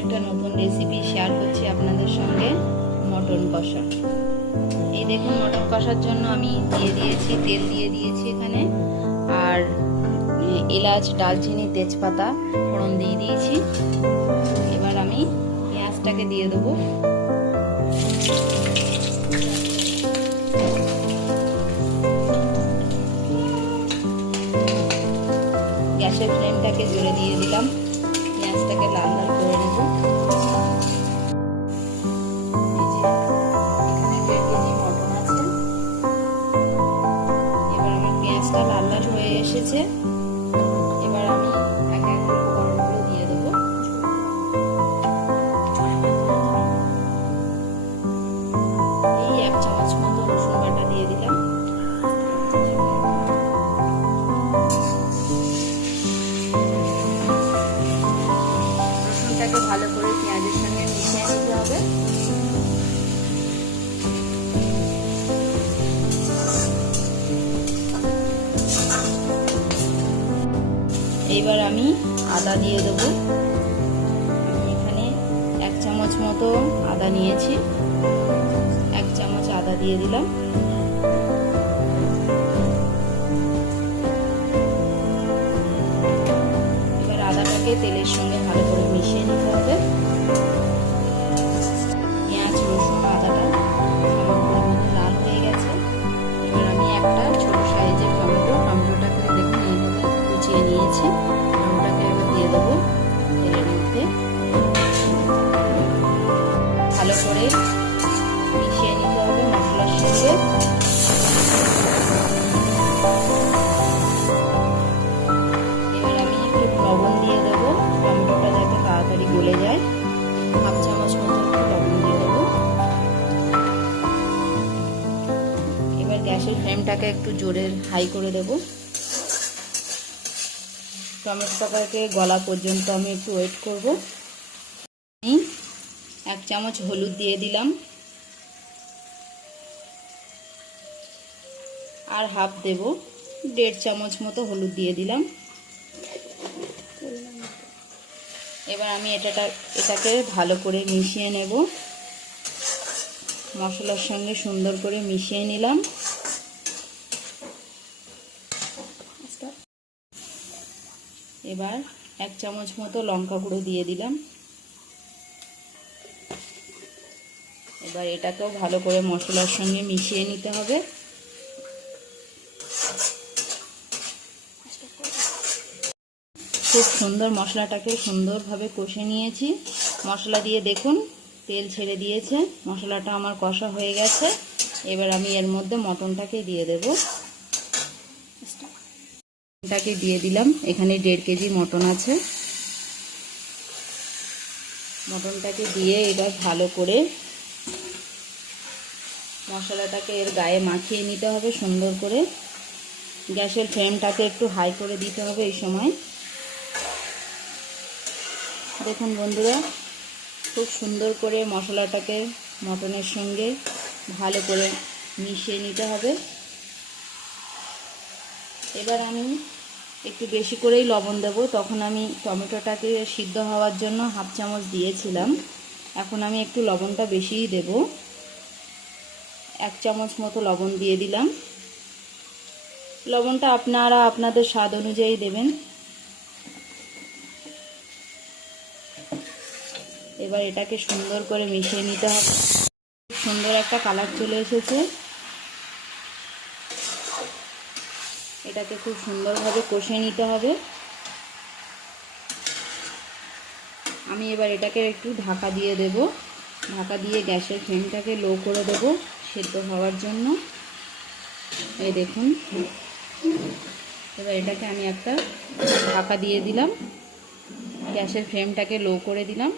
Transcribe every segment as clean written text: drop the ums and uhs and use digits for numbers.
একটা নতুন recipe share করছি আপনাদের সঙ্গে, মটন কষা। এই দেখুন, মটন কষার জন্য আমি তেল দিয়ে দিয়েছি এখানে, আর এলাচ, দারচিনি, তেজপাতা ফোড়ন দিয়ে দিয়েছি। এবার আমি পেঁয়াজটাকে দিয়ে দেবো। গ্যাসের ফ্লেমটাকে জোরে দিয়ে দিলাম, পেঁয়াজটাকে লাল লাল করে নেব। এখানে 1.5 কেজি মটন আছে। এবার আমার পেঁয়াজটা লাল লাল হয়ে এসেছে। এবার আমি এক এক করে উপকরণগুলো দিয়ে দেবো। এই 1 চামচ মতো রসুন বাটা দিয়ে দিলাম। রসুনটাকে ভালো করে পেঁয়াজের সঙ্গে মিশিয়ে নিতে হবে। এবার আমি আদা দিয়ে দেবো। আমি এখানে 1 চামচ মতো আদা নিয়েছি। 1 চামচ আদা দিয়ে দিলাম। এবার আদাটাকে তেলের সঙ্গে ভালো করে মিশিয়ে নিতে হবে। পেঁয়াজ, রসুন, আদাটা লাল হয়ে গেছে। এবার আমি একটা ছোট সাইজের টমেটোটাকে দেখুন এইভাবে কুচিয়ে নিয়েছি। টমেটোটাকে এবার দিয়ে দেবো তেলের মধ্যে। ভালো করে মিশিয়ে নিতে হবে মশলার সঙ্গে। এবার আমি একটু লবণ দিয়ে দেবো, টমেটোটা যাতে তাড়াতাড়ি গলে যায়। 1/2 চামচ মতো একটু লবণ দিয়ে দেবো। এবার গ্যাসের ফ্লেমটাকে একটু জোরে হাই করে দেবো। টমেটোটাকে গলা পর্যন্ত আমি একটু ওয়েট করব। 1 চামচ হলুদ দিয়ে দিলাম, আর হাফ দেব, 1.5 চামচ মতো হলুদ দিয়ে দিলাম। এবার আমি এটাকে ভালো করে মিশিয়ে নেব। মশলার সঙ্গে সুন্দর করে মিশিয়ে নিলাম। এবার 1 চামচ মতো লঙ্কা গুঁড়ো দিয়ে দিলাম। এবার এটাকেও ভালো করে মশলার সঙ্গে মিশিয়ে নিতে হবে। খুব সুন্দর মশলাটাকে সুন্দরভাবে কষে নিয়েছি। মশলা দিয়ে দেখুন তেল ছেড়ে দিয়েছে, মশলাটা আমার কষা হয়ে গেছে। এবার আমি এর মধ্যে মটনটাকে দিয়ে দেব। মটনটাকে দিয়ে দিলাম। এখানে 1.5 কেজি মটন আছে। মটনটাকে দিয়ে এবার ভালো করে মশলাটাকে এর গায়ে মাখিয়ে নিতে হবে সুন্দর করে। গ্যাসের ফ্লেমটাকে একটু হাই করে দিতে হবে এই সময়। দেখুন বন্ধুরা, খুব সুন্দর করে মশলাটাকে মটনের সঙ্গে ভালো করে মিশিয়ে নিতে হবে। এবার আমি একটু বেশি করেই লবণ দেব। তখন আমি টমেটোটাকে সিদ্ধ হওয়ার জন্য 1/2 চামচ দিয়েছিলাম। এখন আমি একটু লবণটা বেশিই দেব। 1 চামচ মতো লবণ দিয়ে দিলাম। লবণটা আপনারা আপনাদের স্বাদ অনুযায়ী দেবেন। এবার এটাকে সুন্দর করে মিশিয়ে নিতে হবে। সুন্দর একটা কালার চলে এসেছে। এটাকে খুব সুন্দরভাবে কষে নিতে হবে। আমি এবার এটাকে একটু ঢাকা দিয়ে দেব। ঢাকা দিয়ে গ্যাসের ফ্লেমটাকে লো করে দেব সেদ্ধ হওয়ার জন্য। এই দেখুন, এবার এটাকে আমি একটা ঢাকা দিয়ে দিলাম। গ্যাসের ফ্লেমটাকে লো করে দিলাম।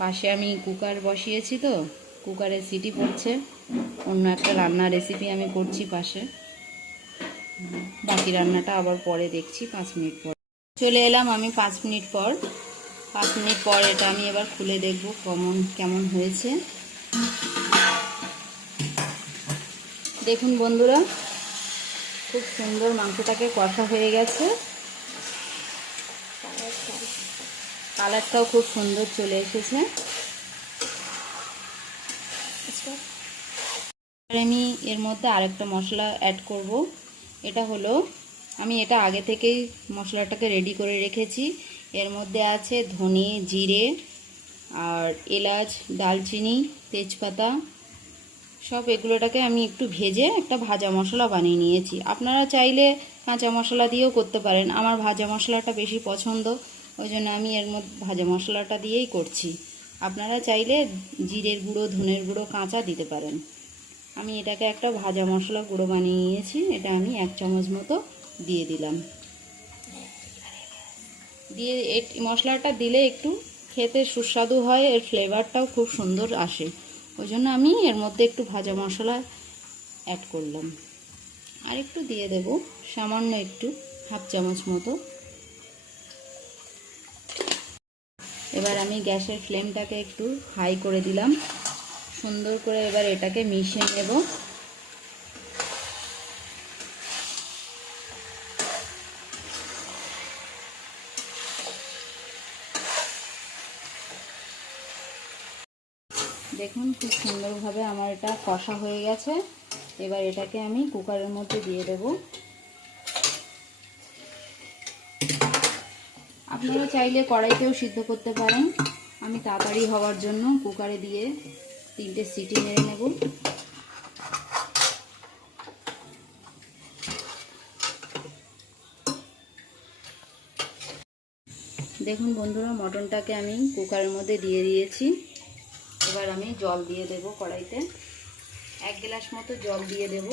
পাশে আমি কুকার বসিয়েছি, তো কুকারে সিটি পড়ছে। অন্য একটা রান্নার রেসিপি আমি করছি পাশে। বাকি রান্নাটা আবার পরে দেখছি 5 মিনিট পর। চলে এলাম আমি 5 মিনিট পর। 5 মিনিট পর এটা আমি এবার খুলে দেখব কেমন হয়েছে। দেখুন বন্ধুরা, খুব সুন্দর মাংসটাকে কষা হয়ে গেছে। কালারটাও খুব সুন্দর চলে এসেছে। আমি এর মধ্যে আরেকটা মশলা অ্যাড করব। এটা হলো, আমি এটা আগে থেকেই মশলাটাকে রেডি করে রেখেছি। এর মধ্যে আছে ধনে, জিরে আর এলাচ, দালচিনি, তেজপাতা, সব এগুলোটাকে আমি একটু ভেজে একটা ভাজা মশলা বানিয়ে নিয়েছি। আপনারা চাইলে কাঁচা মশলা দিয়েও করতে পারেন। আমার ভাজা মশলাটা বেশি পছন্দ, ওই জন্য আমি এর মধ্যে ভাজা মশলাটা দিয়েই করছি। আপনারা চাইলে জিরের গুঁড়ো, ধনের গুঁড়ো কাঁচা দিতে পারেন। আমি এটাকে একটা ভাজা মশলা গুঁড়ো বানিয়ে নিয়েছি। এটা আমি 1 চামচ মতো দিয়ে দিলাম। দিয়ে এই মশলাটা দিলে একটু খেতে সুস্বাদু হয়, এর ফ্লেভারটাও খুব সুন্দর আসে। ওই জন্য আমি এর মধ্যে একটু ভাজা মশলা অ্যাড করলাম। আর একটু দিয়ে দেব, সামান্য একটু, 1/2 চামচ মতো। এবার আমি গ্যাসের ফ্লেমটাকে একটু হাই করে দিলাম। সুন্দর করে এবার এটাকে মিশিয়ে নেব। দেখুন খুব সুন্দরভাবে আমার এটা কষা হয়ে গেছে। এবার এটাকে আমি কুকারের মধ্যে দিয়ে দেব। আপনারা চাইলে কড়াইতেও সিদ্ধ করতে পারেন। আমি তাড়াতাড়ি হওয়ার জন্য কুকারে দিয়ে 3টে সিটি মেরে নেব। দেখুন বন্ধুরা, মটনটাকে আমি কুকারের মধ্যে দিয়ে দিয়েছি। এবার আমি জল দিয়ে দেব কড়াইতে। 1 গ্লাস মতো জল দিয়ে দেব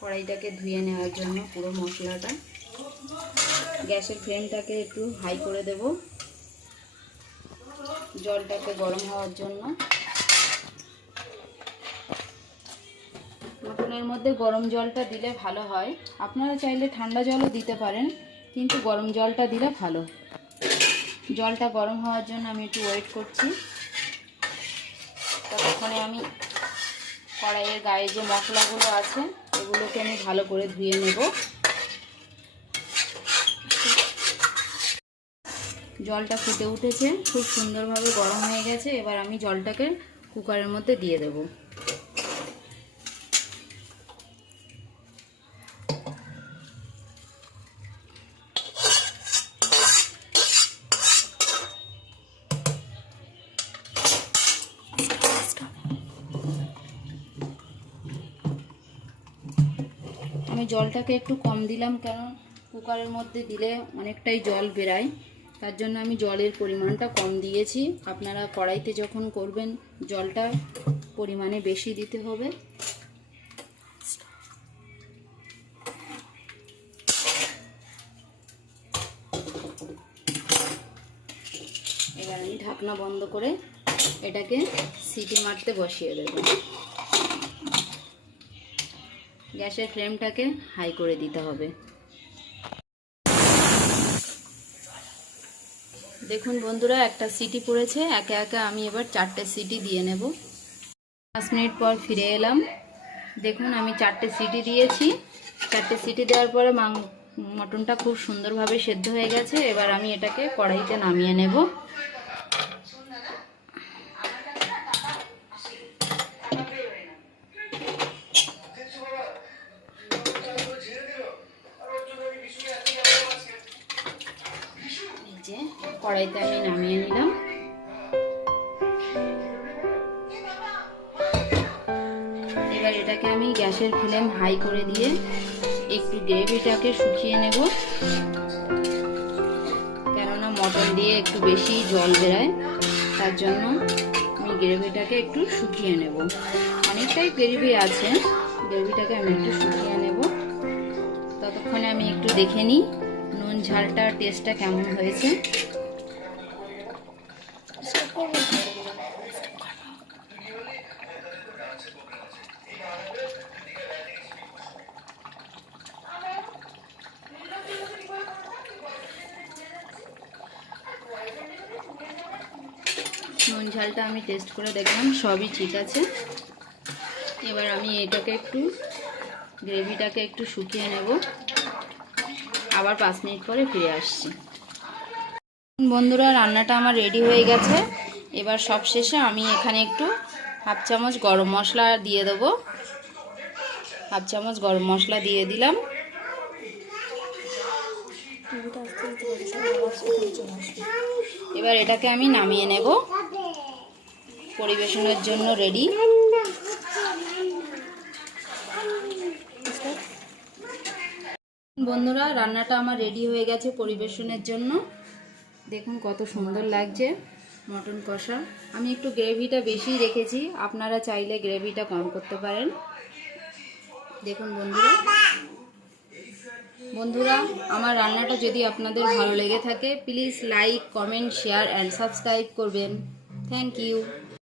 কড়াইটাকে ধুয়ে নেওয়ার জন্য পুরো মশলাটা। গ্যাসের ফ্লেমটাকে একটু হাই করে দেব জলটাকে গরম হওয়ার জন্য। মটনের মধ্যে গরম জলটা দিলে ভালো হয়। আপনারা চাইলে ঠান্ডা জলও দিতে পারেন, কিন্তু গরম জলটা দিলে ভালো। জলটা গরম হওয়ার জন্য আমি একটু ওয়েট করছি। ততক্ষণে আমি কড়াইয়ের গায়ে যে মশলাগুলো আছে এগুলোকে আমি ভালো করে ধুয়ে নেব। জলটা ফুটে উঠেছে, খুব সুন্দরভাবে গরম হয়ে গেছে। এবার আমি জলটাকে কুকারের মধ্যে দিয়ে দেব। আমি জলটাকে একটু কম দিলাম, কারণ কুকারের মধ্যে দিলে অনেকটাই জল বেরায়, তার জন্য আমি জলের পরিমাণটা কম দিয়েছি। আপনারা কড়াইতে যখন করবেন জলটা পরিমাণে বেশি দিতে হবে। এবার আমি ঢাকনা বন্ধ করে এটাকে সিটি মারতে বসিয়ে দেব। গ্যাসের ফ্লেমটাকে হাই করে দিতে হবে। দেখুন বন্ধুরা, একটা সিটি পড়েছে। একে একে আমি এবার 4টে সিটি দিয়ে নেব। 5 মিনিট পর ফিরে এলাম। দেখুন আমি 4টে সিটি দিয়েছি। 4টে সিটি দেওয়ার পরে মটনটা খুব সুন্দরভাবে সেদ্ধ হয়ে গেছে। এবার আমি এটাকে কড়াইতে নামিয়ে নেব। কড়াইতে আমি নামিয়ে নিলাম। এবার এটাকে আমি গ্যাসের ফ্লেম হাই করে দিয়ে একটু গ্রেভিটাকে শুকিয়ে নেব, কেননা মটন দিয়ে একটু বেশি জল বেরায়, তার জন্য আমি গ্রেভিটাকে একটু শুকিয়ে নেব। অনেকটাই গ্রেভি আছে, গ্রেভিটাকে আমি একটু শুকিয়ে নেব। ততক্ষণে আমি একটু দেখে নিই নুন ঝালটার টেস্টটা কেমন হয়েছে। নুন ঝালটা আমি টেস্ট করে দেখলাম, সবই ঠিক আছে। এবার আমি এটাকে একটু গ্রেভিটাকে একটু শুকিয়ে নেব। আবার 5 মিনিট পরে ফিরে আসছি। বন্ধুরা, রান্নাটা আমার রেডি হয়ে গেছে। এবার সব শেষে আমি এখানে একটু হাফ চামচ গরম মশলা দিয়ে দেবো। হাফ চামচ গরম মশলা দিয়ে দিলাম। এবার এটাকে আমি নামিয়ে নেব, পরিবেশনের জন্য রেডি। বন্ধুরা, রান্নাটা আমার রেডি হয়ে গেছে পরিবেশনের জন্য। দেখুন কত সুন্দর লাগছে মটন কষা। আমি একটু গ্রেভিটা বেশি রেখেছি, আপনারা চাইলে গ্রেভিটা কম করতে পারেন। দেখুন বন্ধুরা, আমার রান্নাটা যদি আপনাদের ভালো লেগে থাকে please like, comment, share and subscribe করবেন। Thank you.